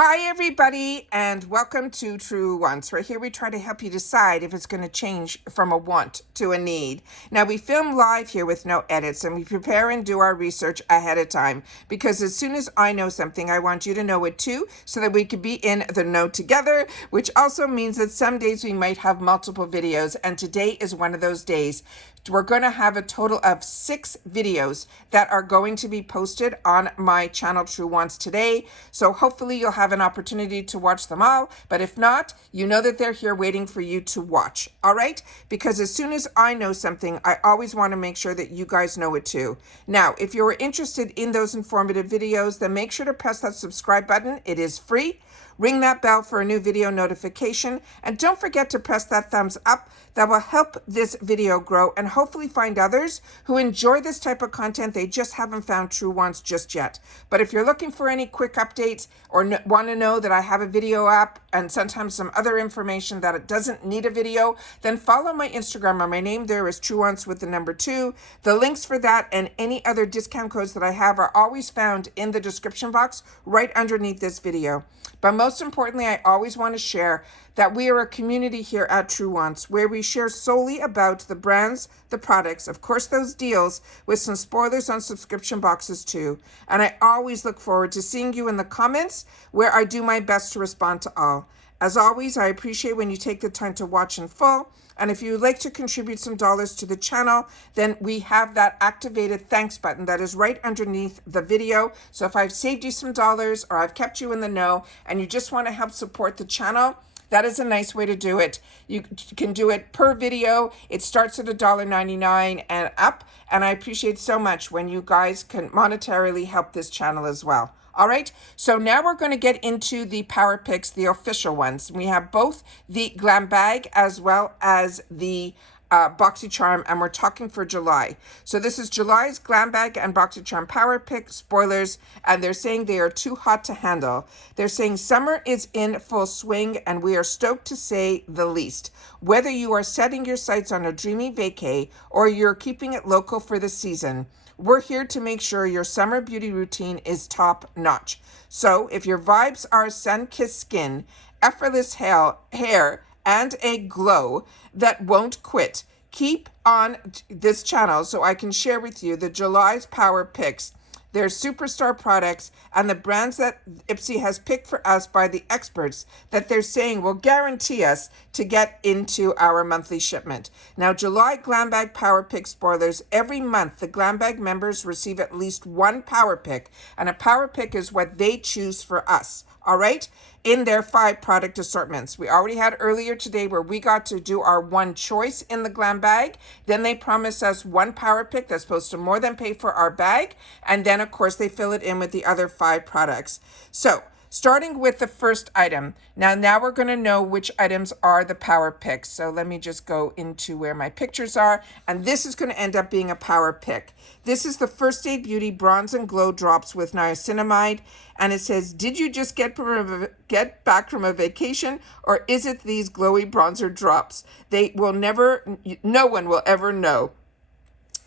Hi everybody, and welcome to Truewants. Right here we try to help you decide if it's going to change from a want to a need. Now we film live here with no edits, and we prepare and do our research ahead of time, because as soon as I know something, I want you to know it too, so that we can be in the know together, which also means that some days we might have multiple videos, and today is one of those days. We're going to have a total of 6 videos that are going to be posted on my channel Truewants today. So hopefully you'll have an opportunity to watch them all. But if not, you know that they're here waiting for you to watch. All right? Because as soon as I know something, I always want to make sure that you guys know it too. Now, if you're interested in those informative videos, then make sure to press that subscribe button. It is free. Ring that bell for a new video notification, and don't forget to press that thumbs up. That will help this video grow and hopefully find others who enjoy this type of content. They just haven't found Truewants just yet. But if you're looking for any quick updates or want to know that I have a video up and sometimes some other information that it doesn't need a video, then follow my Instagram. My name there is Truewants with the number 2. The links for that and any other discount codes that I have are always found in the description box right underneath this video. But most importantly, I always want to share that we are a community here at Truewants where we share solely about the brands, the products, of course those deals, with some spoilers on subscription boxes too. And I always look forward to seeing you in the comments, where I do my best to respond to all. As always, I appreciate when you take the time to watch in full. And if you would like to contribute some dollars to the channel, then we have that activated thanks button that is right underneath the video. So if I've saved you some dollars or I've kept you in the know and you just want to help support the channel, that is a nice way to do it. You can do it per video. It starts at $1.99 and up. And I appreciate so much when you guys can monetarily help this channel as well. All right, so now we're going to get into the Power Picks, the official ones. We have both the GlamBag as well as the Boxycharm, and we're talking for July. So this is July's GlamBag and Boxycharm Power Pick spoilers, and they're saying they are too hot to handle. They're saying summer is in full swing, and we are stoked to say the least. Whether you are setting your sights on a dreamy vacay or you're keeping it local for the season, we're here to make sure your summer beauty routine is top notch. So if your vibes are sun-kissed skin, effortless hair, and a glow that won't quit, keep on this channel so I can share with you the July's Power Picks, their superstar products, and the brands that IPSY has picked for us by the experts that they're saying will guarantee us to get into our monthly shipment. Now, July GlamBag Power Pick spoilers, every month the GlamBag members receive at least one Power Pick, and a Power Pick is what they choose for us. All right, in their 5 product assortments. We already had earlier today where we got to do our one choice in the GlamBag. Then they promised us one Power Pick that's supposed to more than pay for our bag. And then, of course, they fill it in with the other 5 products. So, starting with the first item. Now we're going to know which items are the Power Picks. So let me just go into where my pictures are. And this is going to end up being a Power Pick. This is the First Aid Beauty Bronze and Glow Drops with niacinamide. And it says, did you just get back from a vacation, or is it these glowy bronzer drops? No one will ever know.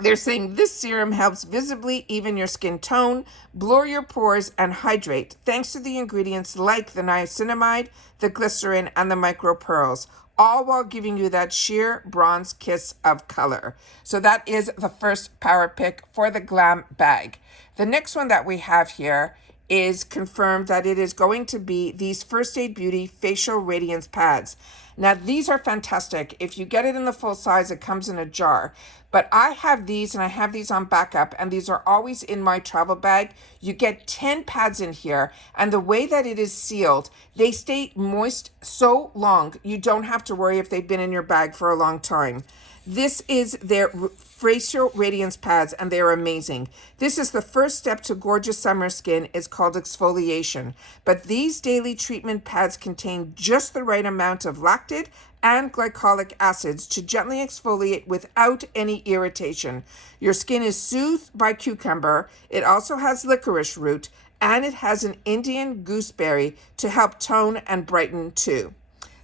They're saying this serum helps visibly even your skin tone, blur your pores, and hydrate, thanks to the ingredients like the niacinamide, the glycerin, and the micro pearls, all while giving you that sheer bronze kiss of color. So that is the first Power Pick for the GlamBag. The next one that we have here is confirmed that it is going to be these First Aid Beauty Facial Radiance Pads. Now, these are fantastic. If you get it in the full size, it comes in a jar. But I have these, and I have these on backup, and these are always in my travel bag. You get 10 pads in here, and the way that it is sealed, they stay moist so long, you don't have to worry if they've been in your bag for a long time. This is their facial radiance pads, and they're amazing. This is the first step to gorgeous summer skin. It's called exfoliation. But these daily treatment pads contain just the right amount of lactic and glycolic acids to gently exfoliate without any irritation. Your skin is soothed by cucumber. It also has licorice root, and it has an Indian gooseberry to help tone and brighten too.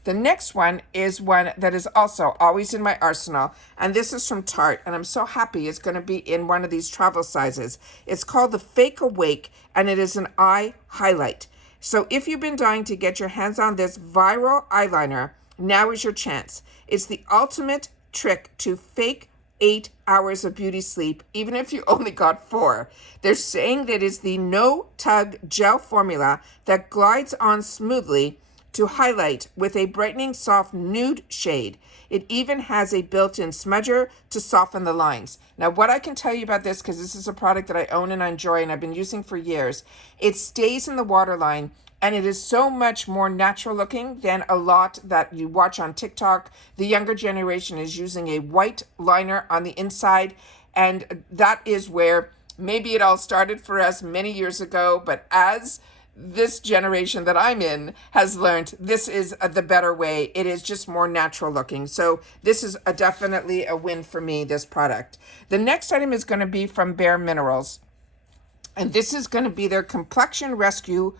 The next one is one that is also always in my arsenal, and this is from Tarte, and I'm so happy it's going to be in one of these travel sizes. It's called the Fake Awake, and it is an eye highlight. So if you've been dying to get your hands on this viral eyeliner, now is your chance. It's the ultimate trick to fake 8 hours of beauty sleep, even if you only got 4. They're saying that it's the no-tug gel formula that glides on smoothly to highlight with a brightening soft nude shade. It even has a built-in smudger to soften the lines. Now, what I can tell you about this, because this is a product that I own and enjoy and I've been using for years, it stays in the waterline and it is so much more natural looking than a lot that you watch on TikTok. The younger generation is using a white liner on the inside, and that is where maybe it all started for us many years ago, but as this generation that I'm in has learned, this is the better way. It is just more natural looking. So this is definitely a win for me, this product. The next item is going to be from Bare Minerals. And this is going to be their Complexion Rescue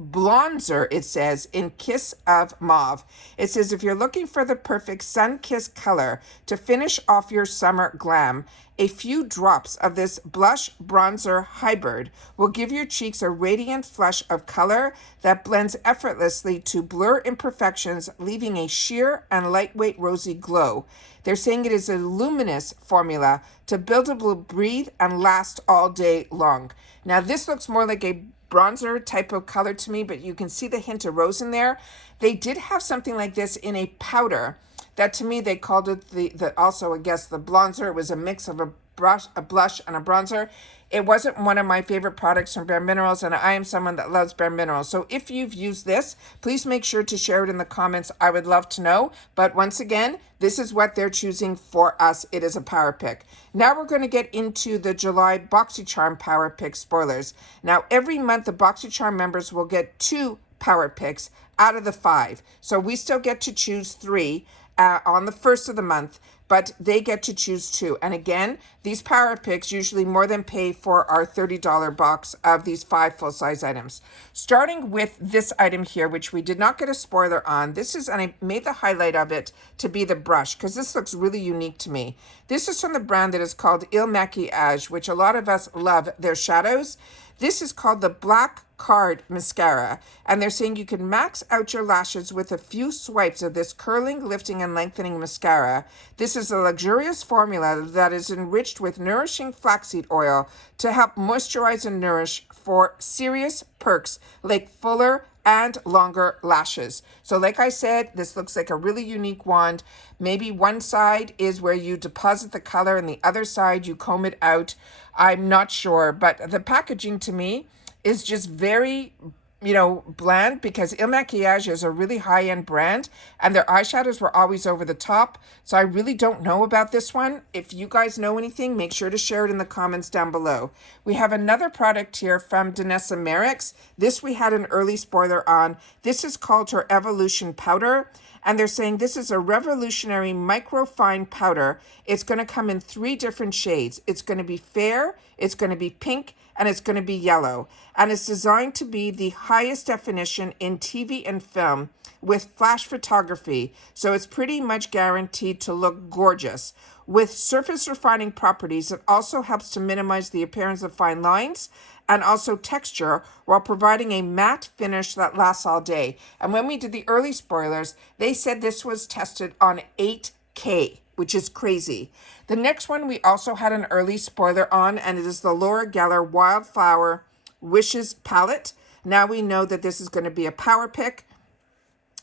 Bronzer, it says, in Kiss of Mauve. It says if you're looking for the perfect sun-kissed color to finish off your summer glam, a few drops of this blush bronzer hybrid will give your cheeks a radiant flush of color that blends effortlessly to blur imperfections, leaving a sheer and lightweight rosy glow. They're saying it is a luminous formula to buildable, breathe, and last all day long. Now, this looks more like a bronzer type of color to me, but you can see the hint of rose in there. They did have something like this in a powder that, to me, they called it the also, I guess, the bronzer. It was a mix of a blush and a bronzer. It wasn't one of my favorite products from Bare Minerals, and I am someone that loves Bare Minerals. So if you've used this, please make sure to share it in the comments. I would love to know. But once again, this is what they're choosing for us. It is a power pick. Now we're going to get into the July Boxycharm Power Pick spoilers. Now, every month, the Boxycharm members will get 2 power picks out of the 5. So we still get to choose 3 on the first of the month, but they get to choose 2. And again, these power picks usually more than pay for our $30 box of these 5 full-size items. Starting with this item here, which we did not get a spoiler on. This is, and I made the highlight of it to be the brush, because this looks really unique to me. This is from the brand that is called Il Maquillage, which a lot of us love their shadows. This is called the Black Card Mascara, and they're saying you can max out your lashes with a few swipes of this curling, lifting, and lengthening mascara. This is a luxurious formula that is enriched with nourishing flaxseed oil to help moisturize and nourish for serious perks like fuller and longer lashes. So like I said, this looks like a really unique wand. Maybe one side is where you deposit the color and the other side you comb it out. I'm not sure, but the packaging to me is just very, bland, because Il Maquillage is a really high-end brand and their eyeshadows were always over the top. So I really don't know about this one. If you guys know anything, make sure to share it in the comments down below. We have another product here from Danessa Merrick's. This we had an early spoiler on. This is called her Evolution Powder. And they're saying this is a revolutionary micro-fine powder. It's going to come in 3 different shades. It's going to be fair, it's going to be pink, and it's going to be yellow. And it's designed to be the highest definition in TV and film with flash photography. So it's pretty much guaranteed to look gorgeous. With surface refining properties, it also helps to minimize the appearance of fine lines and also texture while providing a matte finish that lasts all day. And when we did the early spoilers, they said this was tested on 8K, which is crazy. The next one we also had an early spoiler on, and it is the Laura Geller Wildflower Wishes palette. Now we know that this is going to be a power pick.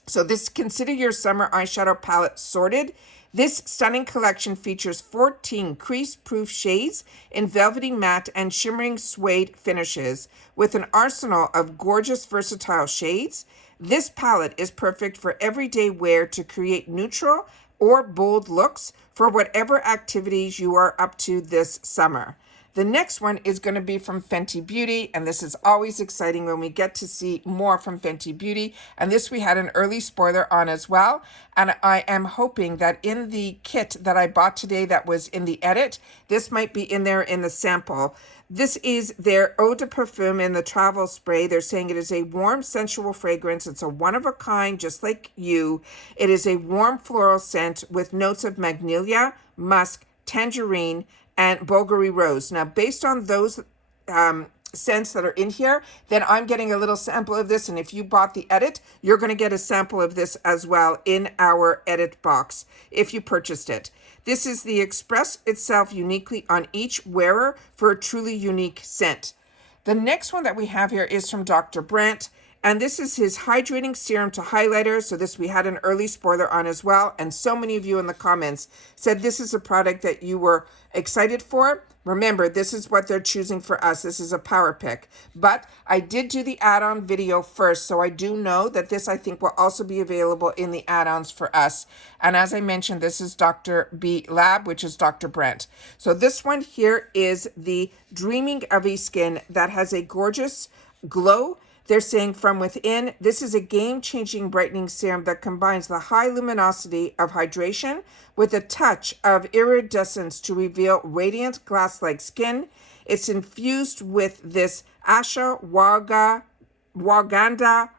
So this, consider your summer eyeshadow palette sorted. This stunning collection features 14 crease-proof shades in velvety matte and shimmering suede finishes with an arsenal of gorgeous versatile shades. This palette is perfect for everyday wear to create neutral or bold looks for whatever activities you are up to this summer. The next one is going to be from Fenty Beauty, and this is always exciting when we get to see more from Fenty Beauty. And this we had an early spoiler on as well. And I am hoping that in the kit that I bought today that was in the edit, this might be in there in the sample. This is their Eau de Parfum in the travel spray. They're saying it is a warm, sensual fragrance. It's a one-of-a-kind, just like you. It is a warm floral scent with notes of magnolia, musk, tangerine, and Bulgari rose. Now, based on those scents that are in here, then I'm getting a little sample of this. And if you bought the edit, you're going to get a sample of this as well in our edit box if you purchased it. This is the express itself uniquely on each wearer for a truly unique scent. The next one that we have here is from Dr. Brandt, and this is his hydrating serum to highlighter. So this we had an early spoiler on as well, and so many of you in the comments said this is a product that you were excited for. Remember, this is what they're choosing for us. This is a power pick. But I did do the add-on video first, so I do know that this, I think, will also be available in the add-ons for us. And as I mentioned, this is Dr. B Lab, which is Dr. Brent. So this one here is the Dreaming of a Skin that has a gorgeous glow. They're saying from within, this is a game-changing brightening serum that combines the high luminosity of hydration with a touch of iridescence to reveal radiant glass-like skin. It's infused with this ashwagandha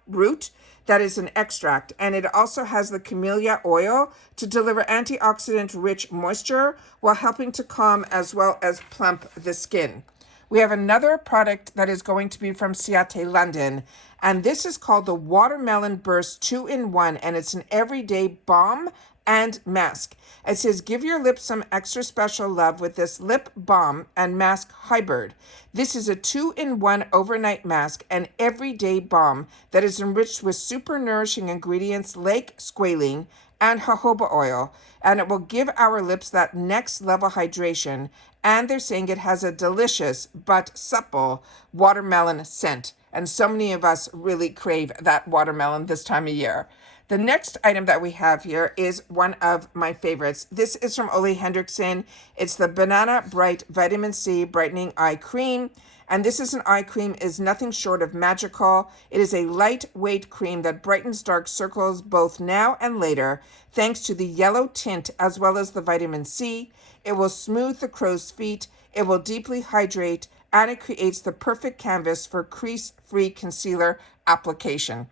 root that is an extract, and it also has the camellia oil to deliver antioxidant-rich moisture while helping to calm as well as plump the skin. We have another product that is going to be from Ciate London, and this is called the Watermelon Burst 2-in-1, and it's an everyday balm and mask. It says, give your lips some extra special love with this lip balm and mask hybrid. This is a 2-in-1 overnight mask and everyday balm that is enriched with super nourishing ingredients like squalene and jojoba oil, and it will give our lips that next level hydration. And they're saying it has a delicious but supple watermelon scent. And so many of us really crave that watermelon this time of year. The next item that we have here is one of my favorites. This is from Ole Henriksen. It's the Banana Bright Vitamin C Brightening Eye Cream. And this is an eye cream, is nothing short of magical. It is a lightweight cream that brightens dark circles both now and later, thanks to the yellow tint as well as the vitamin C. It will smooth the crow's feet, it will deeply hydrate, and it creates the perfect canvas for crease-free concealer application.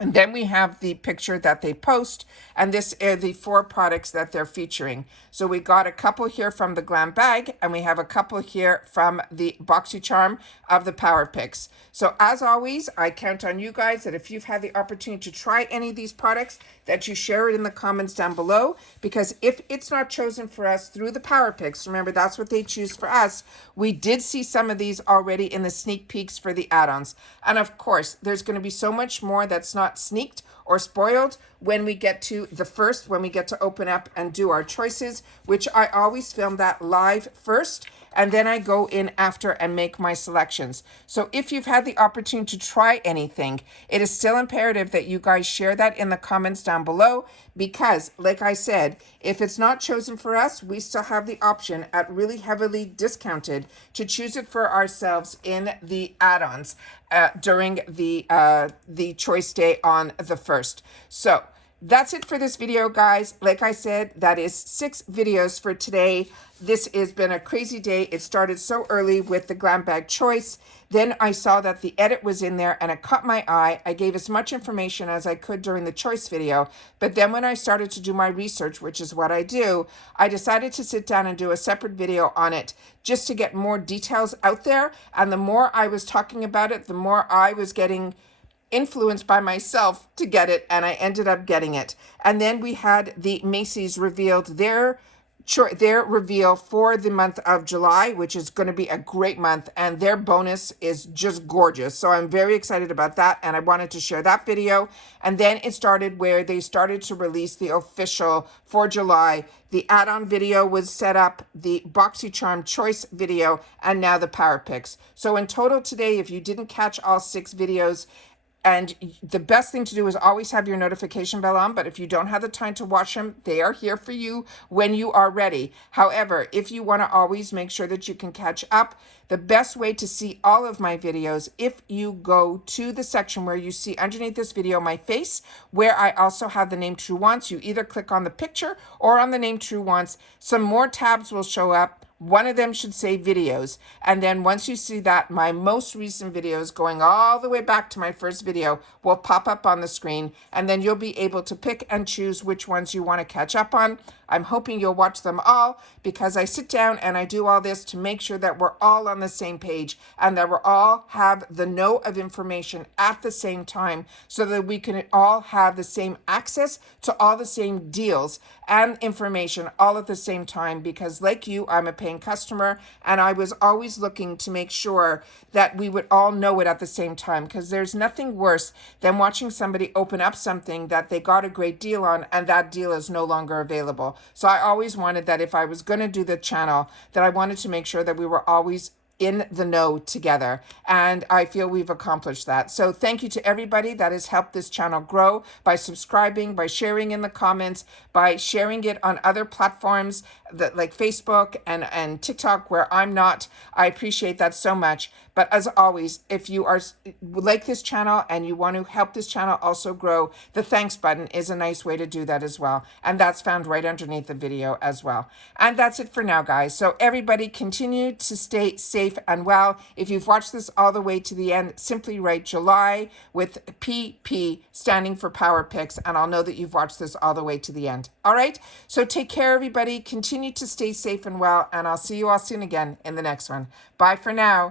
And then we have the picture that they post, and this are the 4 products that they're featuring. So we got a couple here from the GlamBag, and we have a couple here from the Boxycharm of the Power Picks. So as always, I count on you guys that if you've had the opportunity to try any of these products, that you share it in the comments down below, because if it's not chosen for us through the Power Picks, remember that's what they choose for us, we did see some of these already in the sneak peeks for the add-ons. And of course, there's going to be so much more that's not sneaked or spoiled when we get to the first, when we get to open up and do our choices, which I always film that live first, and then I go in after and make my selections. So if you've had the opportunity to try anything, it is still imperative that you guys share that in the comments down below, because like I said, if it's not chosen for us, we still have the option at really heavily discounted to choose it for ourselves in the add-ons during the choice day on the 1st. So that's it for this video, guys. Like I said, that is 6 videos for today. This has been a crazy day. It started so early with the GlamBag choice. Then I saw that the edit was in there and it caught my eye. I gave as much information as I could during the choice video. But then when I started to do my research, which is what I do, I decided to sit down and do a separate video on it just to get more details out there. And the more I was talking about it, the more I was getting influenced by myself to get it, and I ended up getting it. And then we had the Macy's revealed their reveal for the month of July, which is going to be a great month, and their bonus is just gorgeous. So I'm very excited about that, and I wanted to share that video. And then it started where they started to release the official for July. The add-on video was set up, the Boxycharm choice video, and now the Power Picks. So in total today, if you didn't catch all 6 videos, and the best thing to do is always have your notification bell on, but if you don't have the time to watch them, they are here for you when you are ready. However, if you want to always make sure that you can catch up, the best way to see all of my videos, if you go to the section where you see underneath this video my face, where I also have the name Truewants, you either click on the picture or on the name Truewants. Some more tabs will show up. one of them should say videos. And then once you see that, my most recent videos going all the way back to my first video will pop up on the screen, and then you'll be able to pick and choose which ones you want to catch up on. I'm hoping you'll watch them all, because I sit down and I do all this to make sure that we're all on the same page and that we all have the know of information at the same time, so that we can all have the same access to all the same deals and information all at the same time. Because like you, I'm a paying customer, and I was always looking to make sure that we would all know it at the same time, because there's nothing worse than watching somebody open up something that they got a great deal on and that deal is no longer available. So I always wanted that if I was going to do the channel, that I wanted to make sure that we were always in the know together, and I feel we've accomplished that. So thank you to everybody that has helped this channel grow by subscribing, by sharing in the comments, by sharing it on other platforms that like Facebook and TikTok, where I'm not. I appreciate that so much. But as always, if you are like this channel and you want to help this channel also grow, the thanks button is a nice way to do that as well. And that's found right underneath the video as well. And that's it for now, guys. So everybody continue to stay safe and well. If you've watched this all the way to the end, simply write July with PP standing for Power Picks, and I'll know that you've watched this all the way to the end. All right. So take care, everybody. Continue to stay safe and well, and I'll see you all soon again in the next one. Bye for now.